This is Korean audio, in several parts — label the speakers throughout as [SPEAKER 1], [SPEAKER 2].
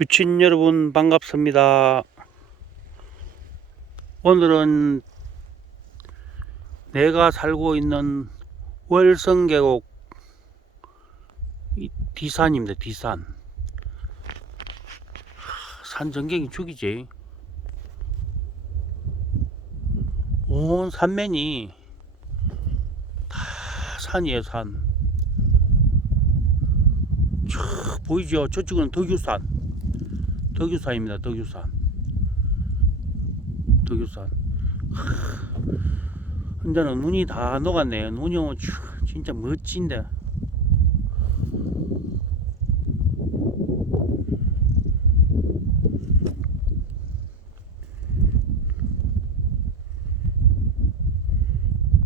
[SPEAKER 1] 유친 여러분 반갑습니다. 오늘은 내가 살고 있는 월성계곡 이 뒤산입니다. 뒤산. 하, 산 전경이 죽이지. 온 산면이 다 산이에요 산. 쭉 보이죠? 저쪽은 덕유산. 덕유산입니다. 덕유산. 덕유산. 혼자는 눈이 다 녹았네요. 눈이 오면 촤, 진짜 멋진데.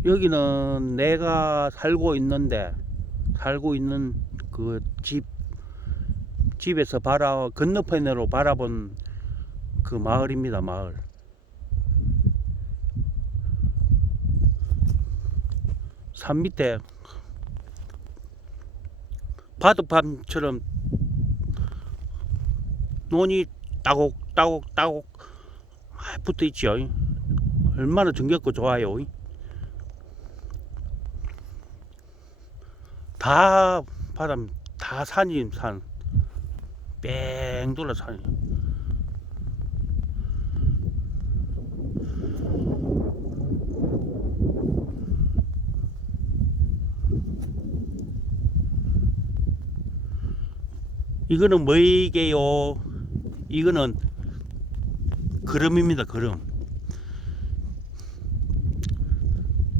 [SPEAKER 1] 여기는 내가 살고 있는데 살고 있는 그 집 집에서 바라 건너편으로 바라본 그 마을입니다. 마을. 산 밑에 바둑밤처럼 논이 따곡 따곡 따곡 붙어 있죠. 얼마나 정겹고 좋아요. 다 바람 다 산이 산. 뺑 돌아 산이. 이거는 뭐이게요? 이거는 걸음입니다. 걸음.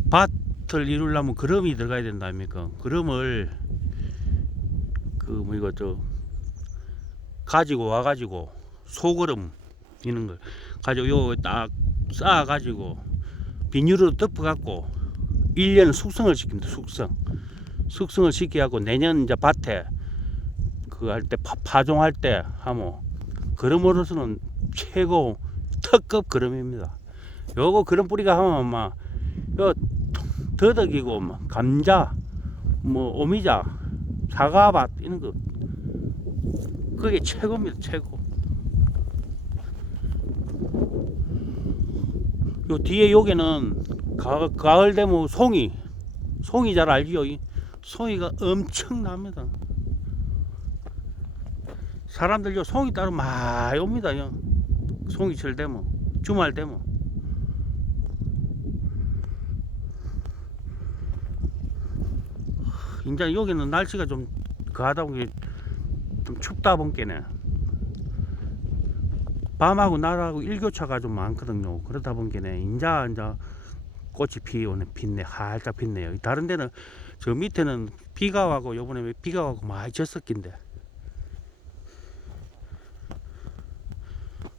[SPEAKER 1] 밭을 이루려면 걸음이 들어가야 된다 아닙니까? 걸음을 그 뭐 이거 저 가지고 와 가지고 소걸음 이런 걸 가지고 요 딱 쌓아 가지고 비닐로 덮어 갖고 1년 숙성을 시킵니다. 숙성. 숙성을 시켜 갖고 내년 이제 밭에 그 할 때 파종할 때 하면 그럼으로서는 최고 특급 그름입니다. 요거 그런 뿌리가 하면 막요 더덕이고 막 감자 뭐 오미자 사과밭 이런 거 그게 최고입니다. 최고. 요 뒤에 여기는 가, 가을 되면 송이 송이 잘 알지요? 이 송이가 엄청납니다. 사람들 요 송이 따로 많이 옵니다. 요. 송이철 되면 주말 되면 이제 여기는 날씨가 좀 그하다 보니 좀 춥다 보니까네 밤하고 낮하고 일교차가 좀 많거든요. 그러다 보니까네 인자 이제 꽃이 피오네 핀네 활짝 핀네요. 다른 데는 저 밑에는 비가 와고 요번에 비가 와고 많이 졌었긴데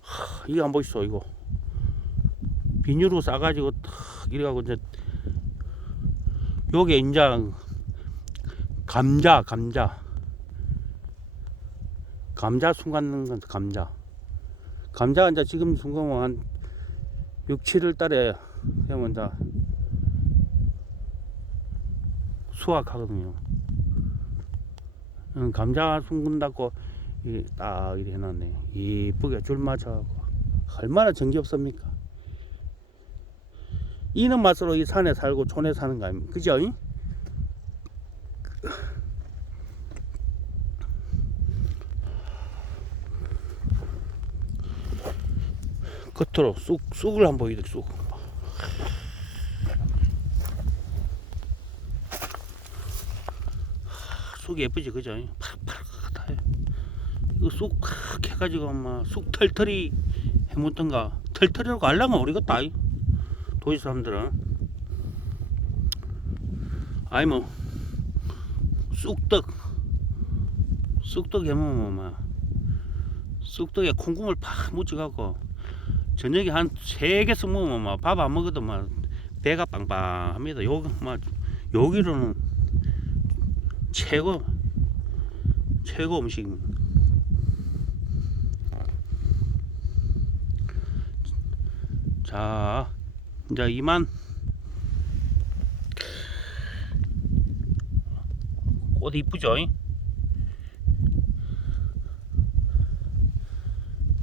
[SPEAKER 1] 하, 이거 안 보이소 이거 비닐로 싸가지고 탁 이래가고 이제 요게 이제 감자 감자 감자 순간 건 감자. 감자가 이제 지금 순간 한 6, 7월 달에 되면 이제 수확하거든요. 음, 감자 숨긴다고 딱 이렇게 해놨네. 이쁘게 줄 맞춰갖고. 얼마나 정겹습니까? 이는 맛으로 이 산에 살고 촌에 사는 거 아닙니까? 그죠? 겉으로 쑥 쑥을 한번 보이득 쑥. 쑥 예쁘지 그죠? 파릇파릇하게 이거 쑥팍 해가지고 아마 쑥 털털이 해묻던가 털털이라고 알라면 이. 도시 사람들은 아이 뭐 쑥떡 쑥떡 해먹으면 막 쑥떡에 콩국물 팍 묻혀갖고 저녁에 한 세 개씩 먹으면 막밥 안 먹어도 막 배가 빵빵합니다. 요, 막 여기로는 최고 최고 음식입니다. 자, 이제 이만 꽃 이쁘죠?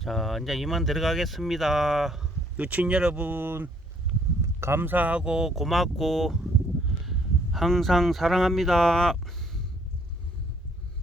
[SPEAKER 1] 자 이제 이만 들어가겠습니다. 유친 여러분 감사하고 고맙고 항상 사랑합니다